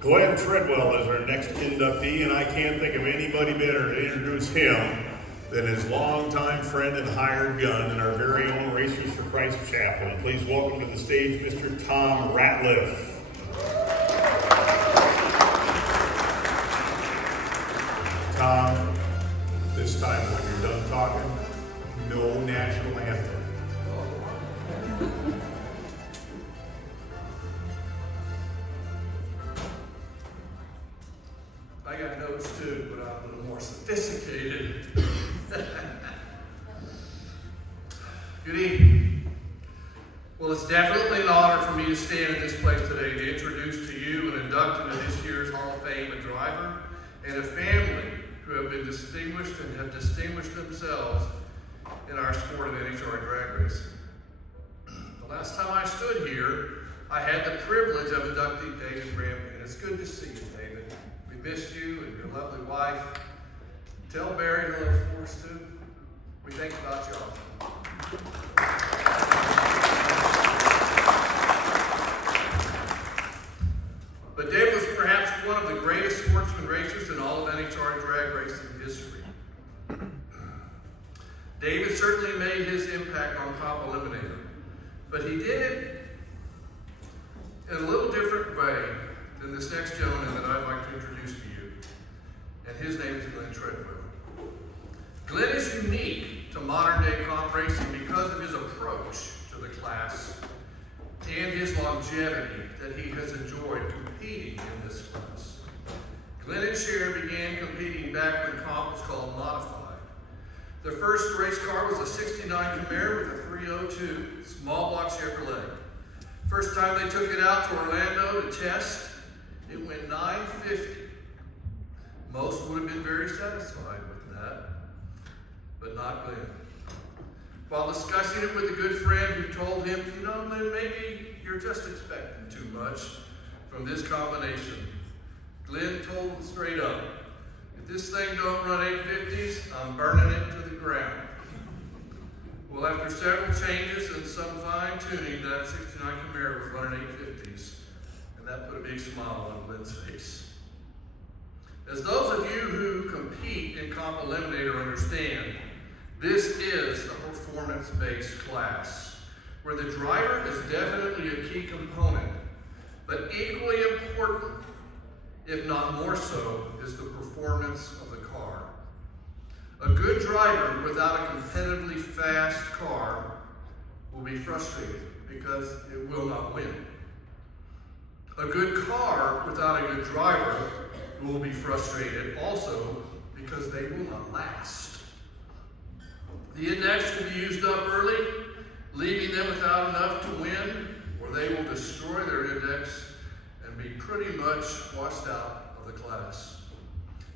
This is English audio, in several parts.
Glen Treadwell is our next inductee, and I can't think of anybody better to introduce him than his longtime friend and hired gun and our very own Racers for Christ chaplain. Please welcome to the stage Mr. Tom Ratliff. Tom, this time when you're done talking, no national anthem. I got notes too, but I'm a little more sophisticated. Good evening. Well, it's definitely an honor for me to stand in this place today to introduce to you and induct into this year's Hall of Fame a driver and a family who have been distinguished and have distinguished themselves in our sport of NHRA drag racing. The last time I stood here, I had the privilege of inducting David Bramby, and it's good to see you, David. We missed you and your lovely wife. Tell Barry hello for us too. We think about you often. But Dave was perhaps one of the greatest sportsman racers in all of NHRA drag racing history. David certainly made his impact on Comp Eliminator, but he did it in a little different way than this next gentleman that I'd like to introduce to you, and his name is Glen Treadwell. Glen is unique to modern day comp racing because of his approach to the class and his longevity that he has enjoyed competing in this class. Glen and Cher began competing back when comp was called modified. Their first race car was a 69 Camaro with a 302 small block Chevrolet. First time they took it out to Orlando to test, it went 950. Most would have been very satisfied with that, but not Glen. While discussing it with a good friend who told him, you know, maybe you're just expecting too much from this combination, Glen told him straight up, if this thing don't run 850s, I'm burning it to the ground. Well, after several changes and some fine tuning, that 69 Camaro was running 850s, and that put a big smile on Glen's face. As those of you who compete in Comp Eliminator understand, this is a performance-based class, where the driver is definitely a key component, but equally important, if not more so, is the performance of the car. A good driver without a competitively fast car will be frustrated because it will not win. A good car without a good driver will be frustrated also because they will not last. The index will be used up early, leaving them without enough to win, or they will destroy their index and be pretty much washed out of the class.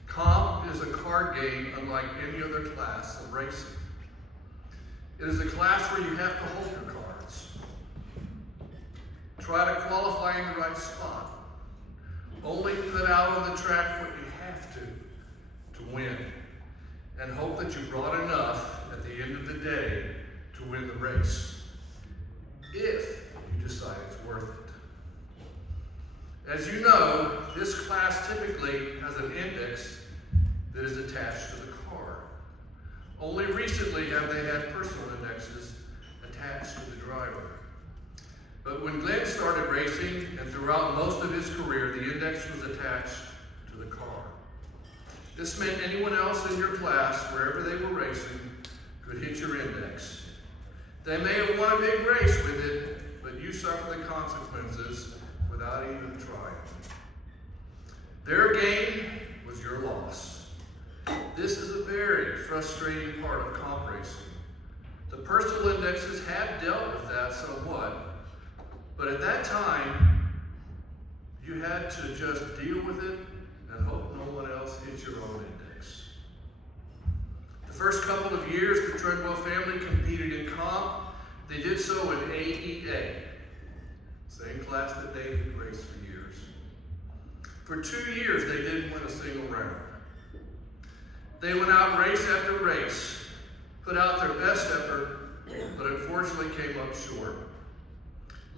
Comp is a card game unlike any other class of racing. It is a class where you have to hold your cards. Try to qualify in the right spot. Only put out on the track what you have to win. And hope that you brought enough at the end of the day to win the race, if you decide it's worth it. As you know, this class typically has an index that is attached to the car. Only recently have they had personal indexes attached to the driver. But when Glen started racing, and throughout most of his career, the index was attached to the car. This meant anyone else in your class, wherever they were racing, could hit your index. They may have won a big race with it, but you suffer the consequences without even trying. Their gain was your loss. This is a very frustrating part of comp racing. The personal indexes have dealt with that somewhat, but at that time, you had to just deal with it and hope no one else hit your own index. The first couple of years the Treadwell family competed in comp, they did so in AEA, same class that David raced for years. For 2 years they didn't win a single round. They went out race after race, put out their best effort, but unfortunately came up short.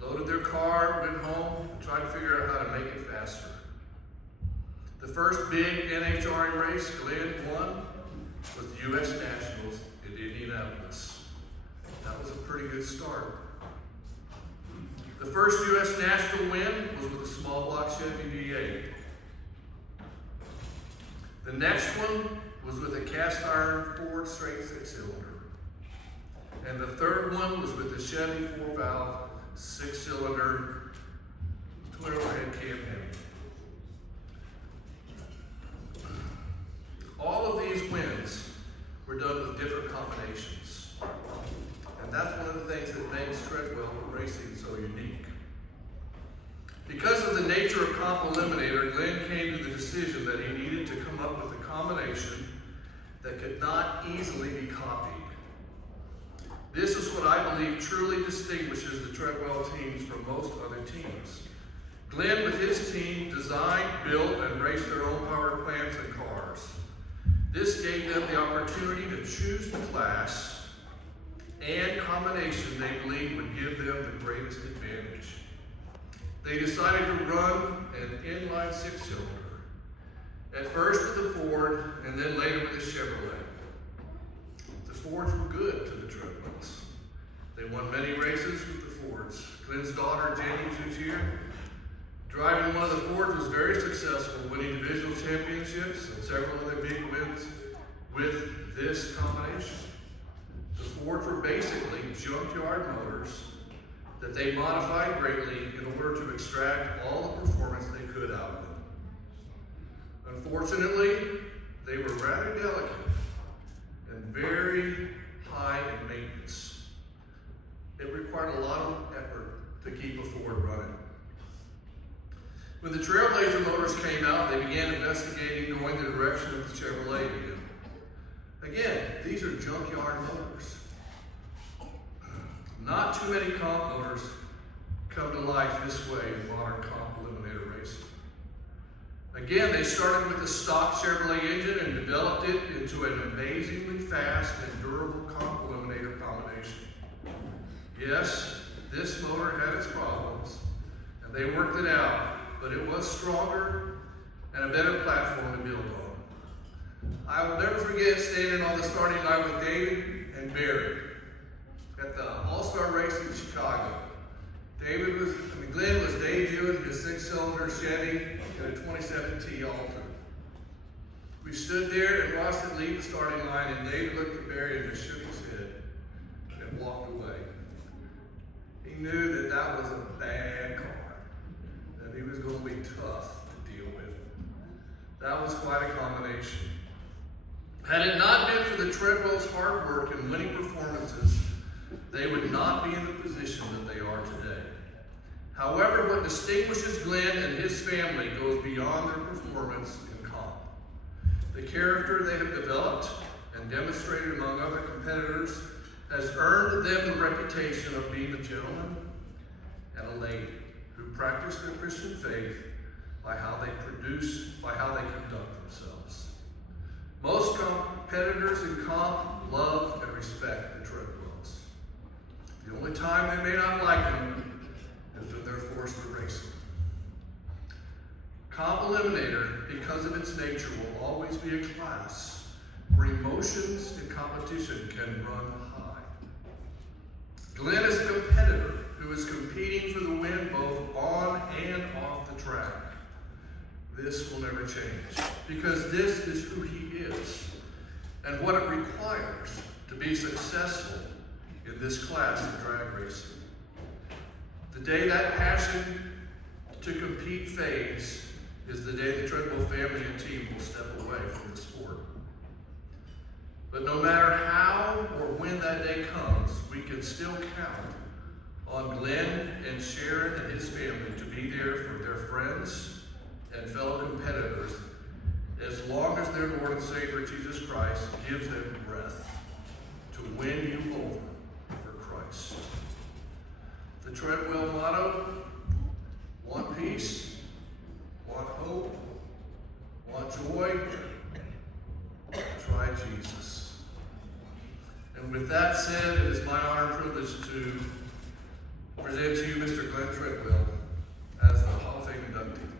Loaded their car, went home, and tried to figure out how to make it faster. The first big NHRA race Glen won was the U.S. Nationals in Indianapolis. That was a pretty good start. The first U.S. National win was with a small block Chevy V8. The next one was with a cast iron Ford straight six-cylinder. And the third one was with a Chevy 4-valve six-cylinder twin overhead cam Hemi. All of these wins were done with different combinations. And that's one of the things that makes Treadwell racing so unique. Because of the nature of Comp Eliminator, Glen came to the decision that he needed to come up with a combination that could not easily be copied. This is what I believe truly distinguishes the Treadwell teams from most other teams. Glen, with his team, designed, built, and raced their own power plants and cars. This gave them the opportunity to choose the class and combination they believed would give them the greatest advantage. They decided to run an inline six-cylinder, at first with the Ford and then later with the Chevrolet. The Fords were good to the Treadwells. They won many races with the Fords. Glen's daughter, James, who's here, driving one of the Fords, was very successful, winning divisional championships and several other big wins with this combination. The Fords were basically junkyard motors that they modified greatly in order to extract all the performance they could out of them. Unfortunately, they were rather delicate and very high in maintenance. It required a lot of effort to keep a Ford running. When the Trailblazer motors came out, they began investigating going the direction of the Chevrolet again. Again, these are junkyard motors. Not too many comp motors come to life this way in modern comp eliminator racing. Again, they started with a stock Chevrolet engine and developed it into an amazingly fast and durable comp eliminator combination. Yes, this motor had its problems, and they worked it out, but it was stronger and a better platform to build on. I will never forget standing on the starting line with David and Barry at the All-Star race in Chicago. Glen was debuting his six-cylinder Chevy in a 27T Alta. We stood there and watched him leave the starting line, and David looked at Barry and just shook his head and walked away. He knew that that was a bad car, that he was going to be tough to deal with. That was quite a combination. Had it not been for the Treadwell's hard work and winning performances, they would not be in the position that they are today. However, what distinguishes Glen and his family goes beyond their performance in comp. The character they have developed and demonstrated among other competitors has earned them the reputation of being a gentleman and a lady who practice their Christian faith by how they conduct themselves. Most competitors in comp love and respect the Treadwells. The only time they may not like them is when they're forced to race them. Comp Eliminator, because of its nature, will always be a class where emotions and competition can run high. Glen is a competitor who is competing for the win both on and off the track. This will never change, because this is who he is and what it requires to be successful in this class of drag racing. The day that passion to compete fades is the day the Treadwell family and team will step away from the sport. But no matter how or when that day comes, we can still count on Glen and Sharon and his family to be there for their friends and fellow competitors as long as their Lord and Savior Jesus Christ gives them breath to win you over for Christ. The Treadwell motto: one peace, one hope, one joy, try Jesus. And with that said, it is my honor and privilege to present to you Mr. Glen Treadwell as the Hall of Fame inductee.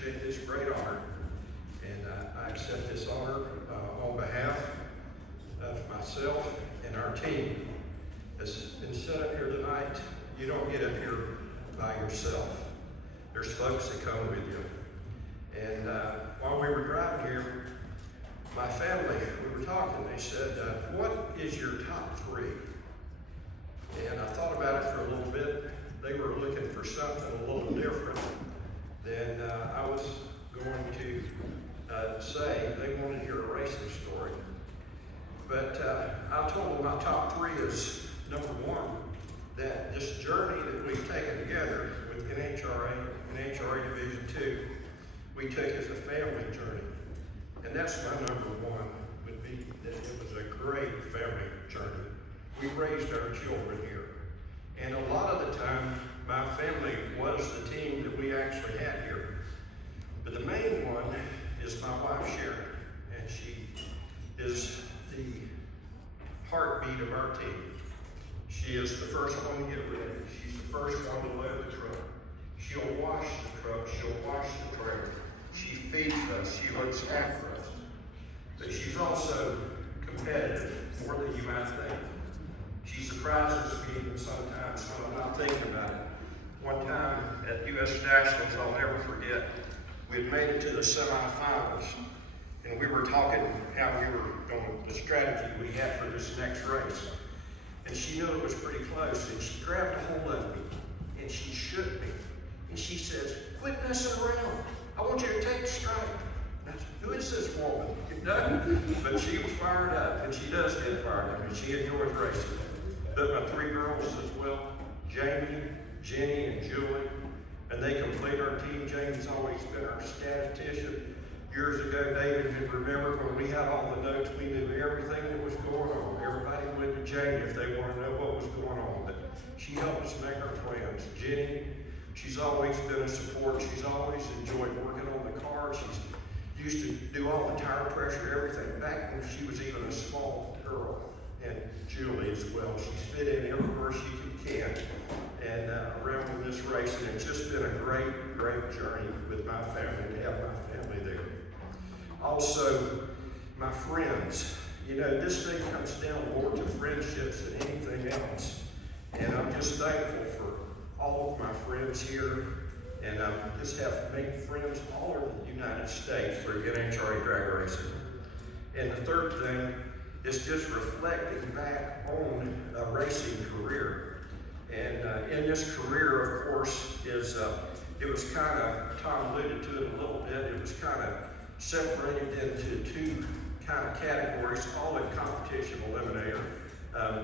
appreciate this great honor. And I accept this honor on behalf of myself and our team that's been set up here tonight. You don't get up here by yourself. There's folks that come with you. And while we were driving here, my family, we were talking, they said, what is your top three? And I thought about it for a little bit. They were looking for something a little different than I was going to say. They wanted to hear a racing story. But I told them my top three is, number one, that this journey that we've taken together with NHRA and NHRA Division 2, we took as a family journey. And that's my number one, would be that it was a great family journey. We raised our children here. And a lot of the time, my family was the team that we actually had here. But the main one is my wife, Sharon, and she is the heartbeat of our team. She is the first one to get ready. She's the first one to load the truck. She'll wash the truck. She'll wash the trailer. She feeds us. She looks after us. But she's also competitive, more than you might think. She surprises me even sometimes when I'm not thinking about it. One time at U.S. Nationals, I'll never forget, we had made it to the semifinals, and we were talking how we were going, the strategy we had for this next race. And she knew it was pretty close, and she grabbed a hold of me, and she shook me, and she says, "Quit messing around. I want you to take the strike." And I said, "Who is this woman?" You know? But she was fired up, and she does get fired up, and she enjoys racing. But my three girls as well, Jamie, Jenny, and Julie, and they complete our team. Jamie's always been our statistician. Years ago, David could remember when we had all the notes, we knew everything that was going on. Everybody went to Jamie if they wanted to know what was going on. But she helped us make our plans. Jenny, she's always been a support. She's always enjoyed working on the car. She's used to do all the tire pressure, everything, back when she was even a small girl. And Julie as well. She's fit in everywhere she can. And around with this race, and it's just been a great, great journey with my family, to have my family there. Also, my friends. You know, this thing comes down more to friendships than anything else. And I'm just thankful for all of my friends here. And I just have made friends all over the United States through NHRA drag racing. And the third thing is just reflecting back on a racing career. And in this career, of course, it was kind of, Tom alluded to it a little bit, it was kind of separated into two kind of categories, all in competition eliminator.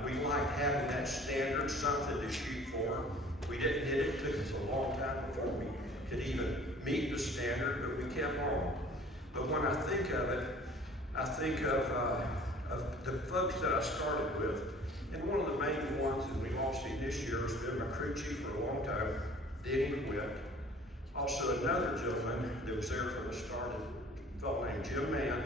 We liked having that standard, something to shoot for. We didn't hit it. It took us a long time before we could even meet the standard, but we kept on. But when I think of it, I think of the folks that I started with. And one of the main ones that we lost him this year has been my crew chief for a long time, Denny quit. Also another gentleman that was there from the start, a fellow named Jim Mann,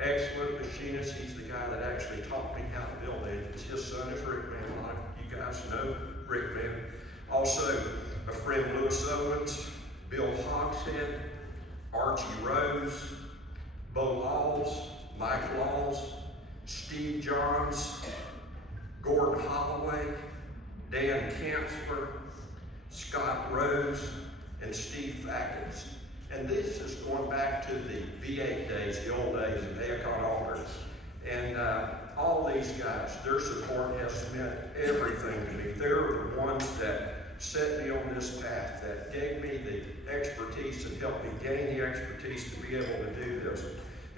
excellent machinist. He's the guy that actually taught me how to build engines. His son is Rick Mann. A lot of you guys know Rick Mann. Also a friend, Lewis Owens, Bill Hogshead, Archie Rose, Bo Laws, Mike Laws, Steve Johns, Gordon Holloway, Dan Campsper, Scott Rose, and Steve Fackens. And this is going back to the V8 days, the old days of Aircon Alder. And all these guys, their support has meant everything to me. They're the ones that set me on this path, that gave me the expertise and helped me gain the expertise to be able to do this.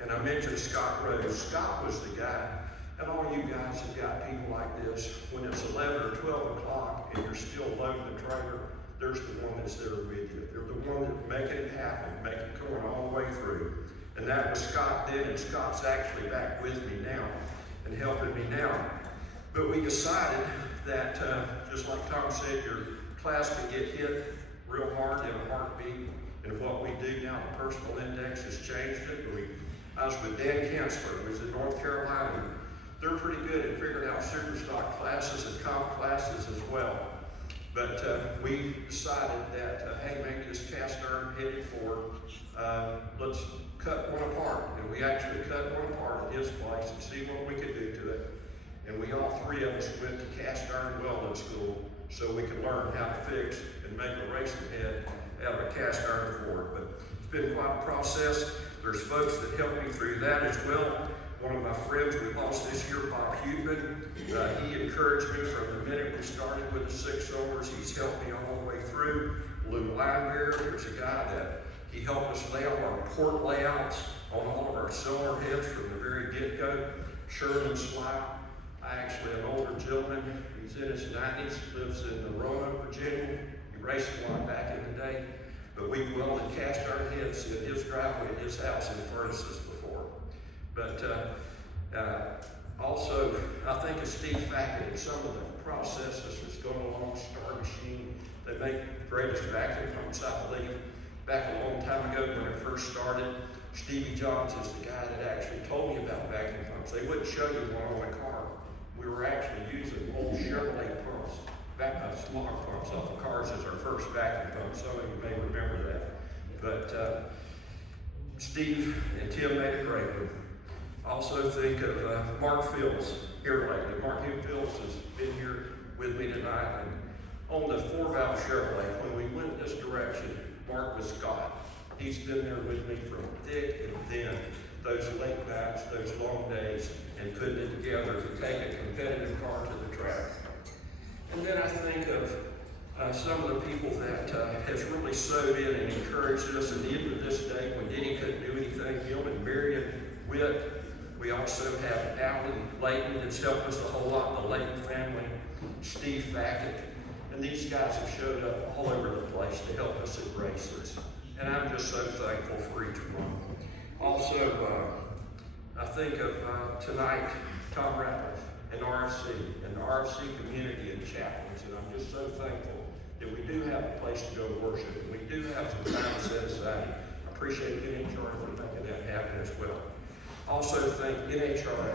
And I mentioned Scott Rose. Scott was the guy. And all you guys have got people like this, when it's 11 or 12 o'clock and you're still loading the trailer, there's the one that's there with you. They're the one that's making it happen, making it going all the way through. And that was Scott then, and Scott's actually back with me now and helping me now. But we decided that, just like Tom said, your class can get hit real hard in a heartbeat. And what we do now, the personal index has changed it. I was with Dan Campsper, who was in North Carolina. They're pretty good at figuring out super stock classes and comp classes as well. But we decided that, hey, maybe this cast iron headed forward, let's cut one apart. And we actually cut one apart at his place and see what we could do to it. And we all three of us went to cast iron welding school so we could learn how to fix and make a racing head out of a cast iron Ford. But it's been quite a process. There's folks that helped me through that as well. One of my friends we lost this year, Bob Huebman, he encouraged me from the minute we started with the 6-cylinders. He's helped me all the way through. Lou Linebear, there's a guy that he helped us lay out our port layouts on all of our cylinder heads from the very get-go. Sherman Sly, actually an older gentleman. He's in his 90s, lives in Roanoke, Virginia. He raced a lot back in the day. But we've welded cast iron heads in his driveway at his house in furnaces before. But also, I think of Steve Fackett and some of the processes that's going along Star Machine. They make the greatest vacuum pumps, I believe. Back a long time ago when it first started, Stevie Johns is the guy that actually told me about vacuum pumps. They wouldn't show you one on the car. We were actually using old Chevrolet pumps, smog pumps off of cars as our first vacuum pump. Some of you may remember that. But Steve and Tim made a great one. Also think of Mark Fields here lately. Mark Fields has been here with me tonight. And on the 4-valve Chevrolet, when we went this direction, Mark was God. He's been there with me from thick and thin, those late nights, those long days, and putting it together to take a competitive car to the track. And then I think of some of the people that has really sewed in and encouraged us. At the end of this day, when Denny couldn't do anything, him and Marion Witt. We also have Alan Layton that's helped us a whole lot, the Layton family, Steve Fackett. And these guys have showed up all over the place to help us at races. And I'm just so thankful for each one. Also, I think of tonight, Tom Ratliff and RFC and the RFC community and chaplains. And I'm just so thankful that we do have a place to go worship. And we do have some time set aside. I appreciate NHRA for making that happen as well. Also thank NHRA.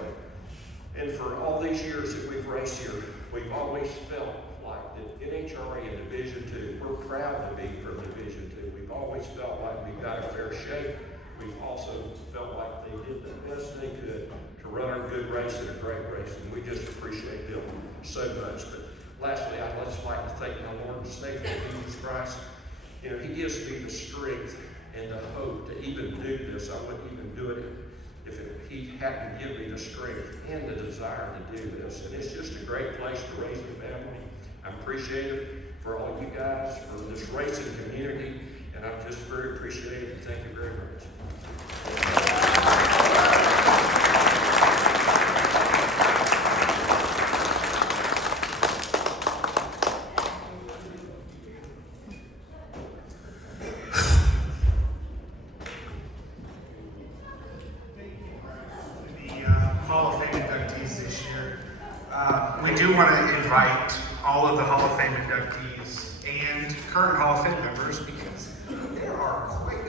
And for all these years that we've raced here, we've always felt like that NHRA in Division II, we're proud to be from Division II. We've always felt like we got a fair shake. We've also felt like they did the best they could to run a good race and a great race. And we just appreciate them so much. But lastly, I'd just like to thank my Lord and Savior, Jesus Christ. You know, He gives me the strength and the hope to even do this. I wouldn't even do it if He hadn't given me the strength and the desire to do this. And it's just a great place to raise a family. I'm appreciative for all you guys, for this racing community, and I'm just very appreciative. Thank you very much. Hall of Fame inductees this year. We do want to invite all of the Hall of Fame inductees and current Hall of Fame members because there are quite